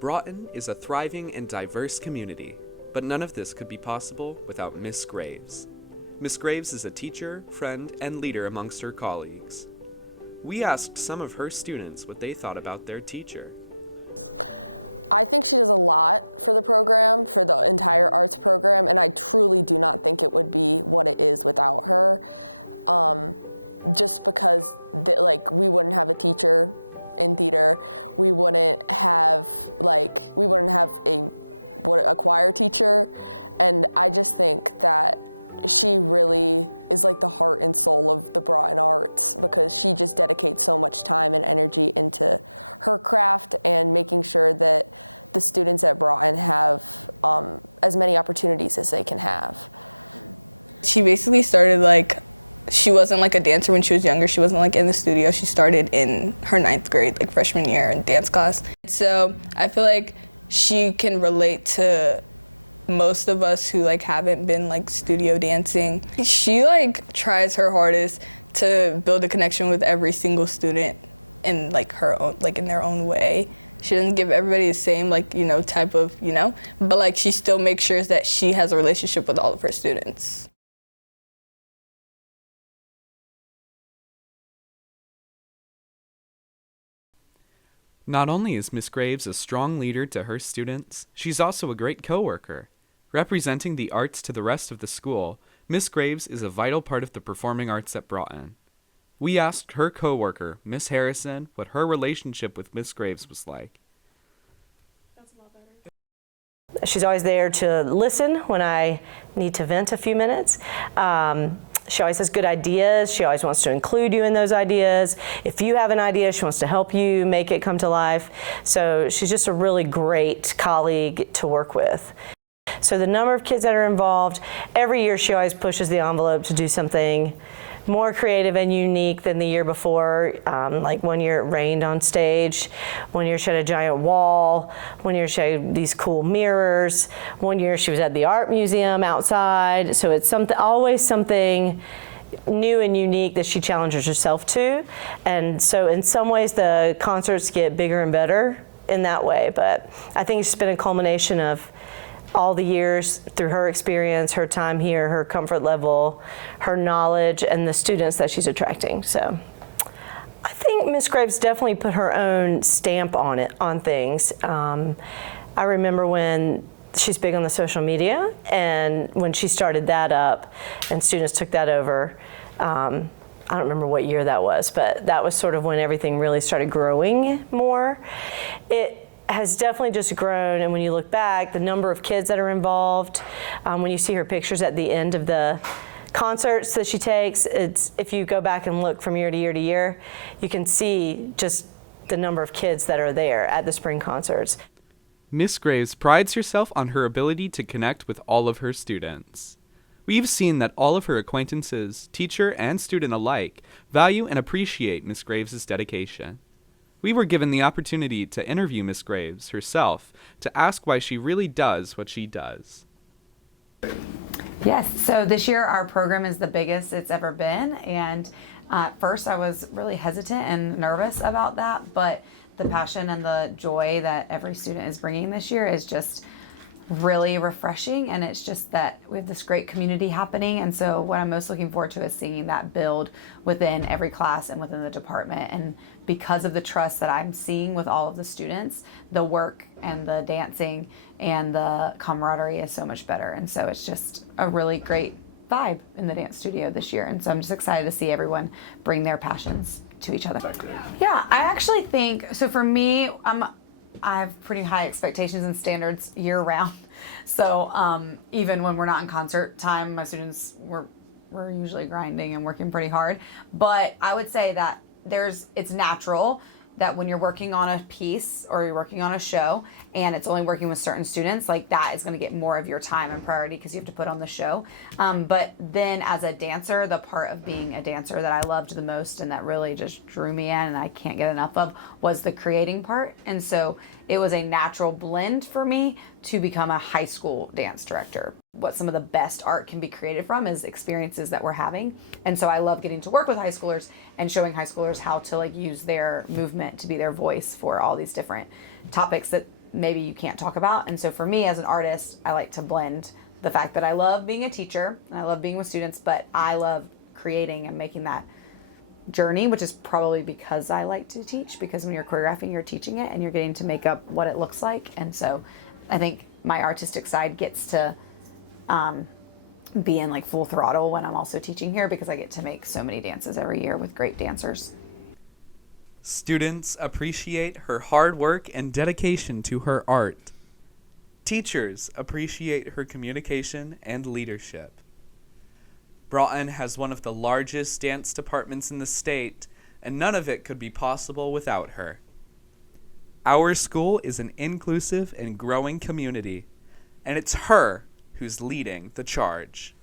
Broughton is a thriving and diverse community, but none of this could be possible without Miss Graves. Miss Graves is a teacher, friend, and leader amongst her colleagues. We asked some of her students what they thought about their teacher. I think she does a lot for the program, for the entire arts program, and I truly do not think it would be what it is without her. Just because we wouldn't have a teacher in theater, we wouldn't have a choir teacher, and I just think that she really is like the heart and soul of the Broughton Arts, because she just dedicates so much time and energy into her craft and making sure that the students at Broughton have as many opportunities as they can have. She basically started she wasn't a dancer when she was younger. She wasn't in the studio. She started in her 9th grade, freshman year in dance class. So I feel like she can relate to most of us who haven't been studio dancing. She tries her hardest to build a connection with every single student in her own in their own way. She doesn't give everybody the same type of but she still makes sure that she has a relationship with all of her students. Not only is Miss Graves a strong leader to her students, she's also a great coworker. Representing the arts to the rest of the school, Miss Graves is a vital part of the performing arts at Broughton. We asked her coworker, Miss Harrison, what her relationship with Miss Graves was like. That's a lot better. She's always there to listen when I need to vent a few minutes. She always has good ideas. She always wants to include you in those ideas. If you have an idea, she wants to help you make it come to life. So she's just a really great colleague to work with. So the number of kids that are involved, every year she always pushes the envelope to do something more creative and unique than the year before. One year it rained on stage, one year she had a giant wall, one year she had these cool mirrors, one year she was at the art museum outside. So it's always something new and unique that she challenges herself to. And so in some ways the concerts get bigger and better in that way. But I think it's been a culmination of all the years through her experience, her time here, her comfort level, her knowledge, and the students that she's attracting. So I think Miss Graves definitely put her own stamp on things. I remember when she's big on the social media, and when she started that up and students took that over, I don't remember what year that was, but that was sort of when everything really started growing more. It has definitely just grown, and when you look back, the number of kids that are involved, when you see her pictures at the end of the concerts that she takes, if you go back and look from year to year to year, you can see just the number of kids that are there at the spring concerts. Miss Graves prides herself on her ability to connect with all of her students. We've seen that all of her acquaintances, teacher and student alike, value and appreciate Miss Graves' dedication. We were given the opportunity to interview Miss Graves herself to ask why she really does what she does. Yes, so this year our program is the biggest it's ever been, and at first I was really hesitant and nervous about that, but the passion and the joy that every student is bringing this year is just really refreshing, and it's just that we have this great community happening. And so what I'm most looking forward to is seeing that build within every class and within the department. And because of the trust that I'm seeing with all of the students, the work and the dancing and the camaraderie is so much better. And so it's just a really great vibe in the dance studio this year. And so I'm just excited to see everyone bring their passions to each other. Yeah, I actually think, so for me, I have pretty high expectations and standards year round. So even when we're not in concert time, my students, we're usually grinding and working pretty hard. But I would say that it's natural that when you're working on a piece or you're working on a show and it's only working with certain students, that is going to get more of your time and priority because you have to put on the show. But then as a dancer, the part of being a dancer that I loved the most and that really just drew me in and I can't get enough of was the creating part. And so it was a natural blend for me to become a high school dance director. What some of the best art can be created from is experiences that we're having. And so I love getting to work with high schoolers and showing high schoolers how to use their movement to be their voice for all these different topics that maybe you can't talk about. And so for me as an artist, I like to blend the fact that I love being a teacher and I love being with students, but I love creating and making that journey, which is probably because I like to teach, because when you're choreographing, you're teaching it and you're getting to make up what it looks like. And so I think my artistic side gets to be in like full throttle when I'm also teaching here, because I get to make so many dances every year with great dancers. Students appreciate her hard work and dedication to her art. Teachers appreciate her communication and leadership. Broughton has one of the largest dance departments in the state, and none of it could be possible without her. Our school is an inclusive and growing community, and it's her who's leading the charge.